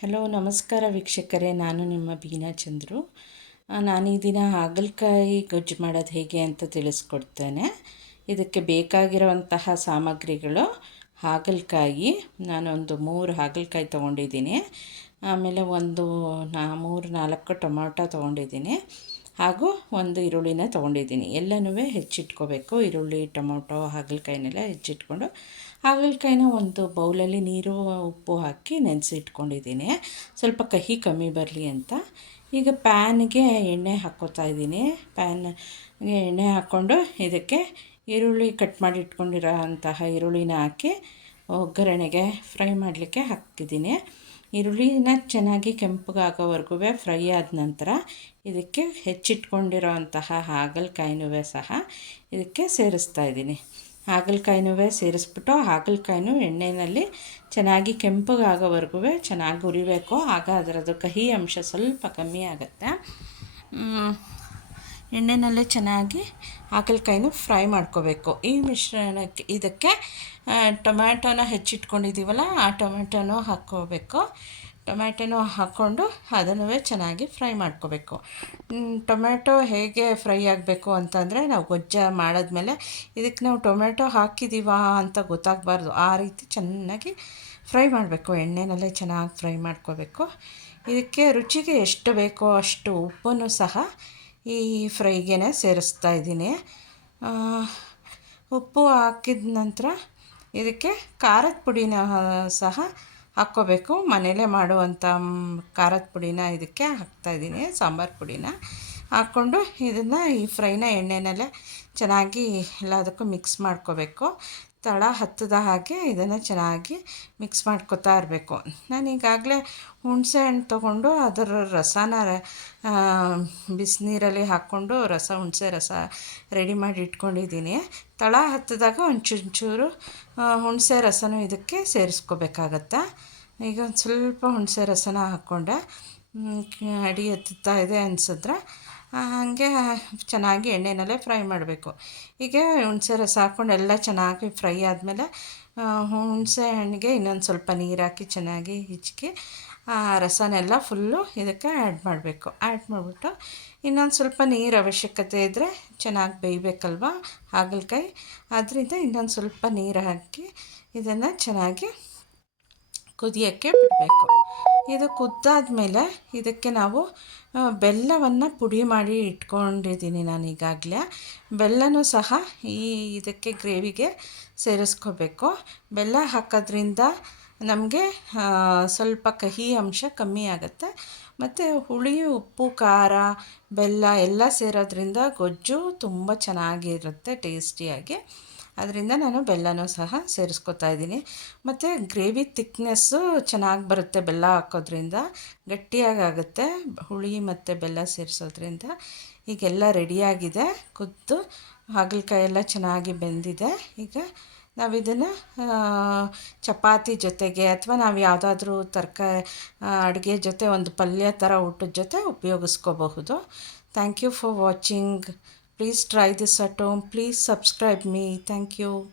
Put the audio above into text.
Hello ನಮಸ್ಕಾರ ವೀಕ್ಷಕರೇ. ನಾನು ನಿಮ್ಮ ಬೀನಾ ಚಂದ್ರು. ನಾನು ಈ ದಿನ ಹಾಗಲಕಾಯಿ ಗೊಜ್ಜು ಮಾಡೋದು ಹೇಗೆ ಅಂತ ತಿಳಿಸ್ಕೊಡ್ತೇನೆ. ಇದಕ್ಕೆ ಬೇಕಾಗಿರುವಂತಹ ಸಾಮಗ್ರಿಗಳು ಹಾಗಲಕಾಯಿ. ನಾನೊಂದು ಮೂರು ಹಾಗಲಕಾಯಿ ತೊಗೊಂಡಿದ್ದೀನಿ. ಆಮೇಲೆ ಒಂದು ನಾ, ಮೂರು ನಾಲ್ಕು ಟೊಮೊಟೊ ತೊಗೊಂಡಿದ್ದೀನಿ. ಹಾಗೂ ಒಂದು ಈರುಳ್ಳಿನ ತೊಗೊಂಡಿದ್ದೀನಿ. ಎಲ್ಲನೂ ಹೆಚ್ಚಿಟ್ಕೋಬೇಕು. ಈರುಳ್ಳಿ, ಟೊಮೊಟೊ, ಹಾಗಲಕಾಯಿನೆಲ್ಲ ಹೆಚ್ಚಿಟ್ಕೊಂಡು ಹಾಗಲಕಾಯಿನ ಒಂದು ಬೌಲಲ್ಲಿ ನೀರು, ಉಪ್ಪು ಹಾಕಿ ನೆನೆಸಿಟ್ಕೊಂಡಿದ್ದೀನಿ. ಸ್ವಲ್ಪ ಕಹಿ ಕಮ್ಮಿ ಬರಲಿ ಅಂತ. ಈಗ ಪ್ಯಾನ್ಗೆ ಎಣ್ಣೆ ಹಾಕ್ಕೋತಾ ಇದ್ದೀನಿ. ಪ್ಯಾನ್ಗೆ ಎಣ್ಣೆ ಹಾಕ್ಕೊಂಡು ಇದಕ್ಕೆ ಈರುಳ್ಳಿ ಕಟ್ ಮಾಡಿ ಇಟ್ಕೊಂಡಿರೋ ಅಂತಹ ಈರುಳ್ಳಿನ ಹಾಕಿ ಒಗ್ಗರಣೆಗೆ ಫ್ರೈ ಮಾಡಲಿಕ್ಕೆ ಹಾಕಿದ್ದೀನಿ. ಈರುಳ್ಳಿನ ಚೆನ್ನಾಗಿ ಕೆಂಪಗಾಗೋವರೆಗೂ ಫ್ರೈ ಆದ ನಂತರ ಇದಕ್ಕೆ ಹೆಚ್ಚಿಟ್ಕೊಂಡಿರೋ ಅಂತಹ ಹಾಗಲಕಾಯಿನೂ ಸಹ ಇದಕ್ಕೆ ಸೇರಿಸ್ತಾ ಇದ್ದೀನಿ. ಹಾಗಲಕಾಯಿನೂ ಸೇರಿಸ್ಬಿಟ್ಟು ಹಾಗಲಕಾಯಿನೂ ಎಣ್ಣೆಯಲ್ಲಿ ಚೆನ್ನಾಗಿ ಕೆಂಪಗಾಗೋವರೆಗೂ ಚೆನ್ನಾಗಿ ಹುರಿಬೇಕು. ಆಗ ಅದರದ್ದು ಕಹಿ ಅಂಶ ಸ್ವಲ್ಪ ಕಮ್ಮಿ ಆಗುತ್ತೆ. ಎಣ್ಣೆನಲ್ಲೇ ಚೆನ್ನಾಗಿ ಹಾಗಲಕಾಯಿನೂ ಫ್ರೈ ಮಾಡ್ಕೋಬೇಕು. ಈ ಮಿಶ್ರಣಕ್ಕೆ ಇದಕ್ಕೆ ಟೊಮ್ಯಾಟೋನ ಹೆಚ್ಚಿಟ್ಕೊಂಡಿದ್ದೀವಲ್ಲ, ಆ ಟೊಮ್ಯಾಟೋನೂ ಹಾಕ್ಕೋಬೇಕು. ಟೊಮ್ಯಾಟೊನೂ ಹಾಕ್ಕೊಂಡು ಅದನ್ನು ಚೆನ್ನಾಗಿ ಫ್ರೈ ಮಾಡ್ಕೋಬೇಕು. ಟೊಮ್ಯಾಟೊ ಹೇಗೆ ಫ್ರೈ ಆಗಬೇಕು ಅಂತಂದರೆ ನಾವು ಗೊಜ್ಜ ಮಾಡಿದ್ಮೇಲೆ ಇದಕ್ಕೆ ನಾವು ಟೊಮ್ಯಾಟೊ ಹಾಕಿದ್ದೀವಾ ಅಂತ ಗೊತ್ತಾಗಬಾರ್ದು. ಆ ರೀತಿ ಚೆನ್ನಾಗಿ ಫ್ರೈ ಮಾಡಬೇಕು. ಎಣ್ಣೆನಲ್ಲೇ ಚೆನ್ನಾಗಿ ಫ್ರೈ ಮಾಡ್ಕೋಬೇಕು. ಇದಕ್ಕೆ ರುಚಿಗೆ ಎಷ್ಟು ಬೇಕೋ ಅಷ್ಟು ಉಪ್ಪನ್ನು ಸಹ ಈ ಫ್ರೈಗೆ ಸೇರಿಸ್ತಾ ಇದ್ದೀನಿ. ಉಪ್ಪು ಹಾಕಿದ ನಂತರ ಇದಕ್ಕೆ ಖಾರದ ಪುಡಿನ ಸಹ ಹಾಕ್ಕೋಬೇಕು. ಮನೇಲೇ ಮಾಡುವಂಥ ಖಾರದ ಪುಡಿನ ಇದಕ್ಕೆ ಹಾಕ್ತಾಯಿದ್ದೀನಿ ಸಾಂಬಾರು ಪುಡಿನ. ಹಾಕ್ಕೊಂಡು ಇದನ್ನು ಈ ಫ್ರೈನ ಎಣ್ಣೆನಲ್ಲೇ ಚೆನ್ನಾಗಿ ಎಲ್ಲದಕ್ಕೂ ಮಿಕ್ಸ್ ಮಾಡ್ಕೋಬೇಕು. ತಳ ಹತ್ತದ ಹಾಗೆ ಇದನ್ನು ಚೆನ್ನಾಗಿ ಮಿಕ್ಸ್ ಮಾಡ್ಕೊತಾ ಇರಬೇಕು. ನಾನು ಈಗಾಗಲೇ ಹುಣಸೆ ಹಣ್ಣು ತೊಗೊಂಡು ಅದರ ರಸನ ಬಿಸಿನೀರಲ್ಲಿ ಹಾಕ್ಕೊಂಡು ರಸ, ಹುಣಸೆ ರಸ ರೆಡಿ ಮಾಡಿ ಇಟ್ಕೊಂಡಿದ್ದೀನಿ. ತಳ ಹತ್ತಿದಾಗ ಒಂಚೂರು ಹುಣಸೆ ರಸನೂ ಇದಕ್ಕೆ ಸೇರಿಸ್ಕೋಬೇಕಾಗತ್ತೆ? ಈಗ ಒಂದು ಸ್ವಲ್ಪ ಹುಣಸೆ ರಸನ ಹಾಕ್ಕೊಂಡೆ ಅಡಿ ಹತ್ತುತ್ತಾ ಇದೆ ಅನಿಸಿದ್ರೆ ಹಾಗೆ ಚೆನ್ನಾಗಿ ಎಣ್ಣೆನಲ್ಲೇ ಫ್ರೈ ಮಾಡಬೇಕು. ಹೀಗೆ ಹುಣಸೆ ರಸ ಹಾಕ್ಕೊಂಡು ಎಲ್ಲ ಚೆನ್ನಾಗಿ ಫ್ರೈ ಆದಮೇಲೆ ಹುಣಸೆ ಹಣ್ಣಿಗೆ ಇನ್ನೊಂದು ಸ್ವಲ್ಪ ನೀರು ಹಾಕಿ ಚೆನ್ನಾಗಿ ಹಿಚ್ಕಿ, ಆ, ರಸನೆಲ್ಲ ಫುಲ್ಲು ಇದಕ್ಕೆ ಆ್ಯಡ್ ಮಾಡಬೇಕು. ಆ್ಯಡ್ ಮಾಡಿಬಿಟ್ಟು ಇನ್ನೊಂದು ಸ್ವಲ್ಪ ನೀರು ಅವಶ್ಯಕತೆ ಇದ್ದರೆ ಚೆನ್ನಾಗಿ ಬೇಯಬೇಕಲ್ವ ಹಾಗಲಕಾಯಿ? ಅದರಿಂದ ಇನ್ನೊಂದು ಸ್ವಲ್ಪ ನೀರು ಹಾಕಿ ಇದನ್ನು ಚೆನ್ನಾಗಿ ಕುದಿಯೋಕ್ಕೆ ಬಿಡಬೇಕು. ಇದು ಕುದ್ದಾದಮೇಲೆ ಇದಕ್ಕೆ ನಾವು ಬೆಲ್ಲವನ್ನು ಪುಡಿ ಮಾಡಿ ಇಟ್ಕೊಂಡಿದ್ದೀನಿ ನಾನು ಈಗಾಗಲೇ. ಬೆಲ್ಲನೂ ಸಹ ಈ ಇದಕ್ಕೆ ಗ್ರೇವಿಗೆ ಸೇರಿಸ್ಕೋಬೇಕು. ಬೆಲ್ಲ ಹಾಕೋದ್ರಿಂದ ನಮಗೆ ಸ್ವಲ್ಪ ಕಹಿ ಅಂಶ ಕಮ್ಮಿ ಆಗುತ್ತೆ. ಮತ್ತು ಹುಳಿ ಉಪ್ಪು, ಖಾರ, ಬೆಲ್ಲ ಎಲ್ಲ ಸೇರೋದ್ರಿಂದ ಗೊಜ್ಜು ತುಂಬ ಚೆನ್ನಾಗಿರುತ್ತೆ, ಟೇಸ್ಟಿಯಾಗಿ. ಅದರಿಂದ ನಾನು ಬೆಲ್ಲನೂ ಸಹ ಸೇರಿಸ್ಕೊತಾ ಇದ್ದೀನಿ. ಮತ್ತು ಗ್ರೇವಿ ತಿಕ್ನೆಸ್ಸು ಚೆನ್ನಾಗಿ ಬರುತ್ತೆ ಬೆಲ್ಲ ಹಾಕೋದ್ರಿಂದ. ಗಟ್ಟಿಯಾಗುತ್ತೆ ಹುಳಿ ಮತ್ತು ಬೆಲ್ಲ ಸೇರಿಸೋದ್ರಿಂದ ಈಗೆಲ್ಲ ರೆಡಿಯಾಗಿದೆ. ಕುದ್ದು ಹಾಗಲಕಾಯಿ ಎಲ್ಲ ಚೆನ್ನಾಗಿ ಬೆಂದಿದೆ. ಈಗ ನಾವು ಇದನ್ನು ಚಪಾತಿ ಜೊತೆಗೆ ಅಥವಾ ನಾವು ಯಾವುದಾದ್ರೂ ತರಕಾರಿ ಅಡುಗೆ ಜೊತೆ ಒಂದು ಪಲ್ಯ ಥರ ಊಟದ ಜೊತೆ ಉಪಯೋಗಿಸ್ಕೋಬಹುದು. Thank you for watching. Please try this at home. Please subscribe me. Thank you.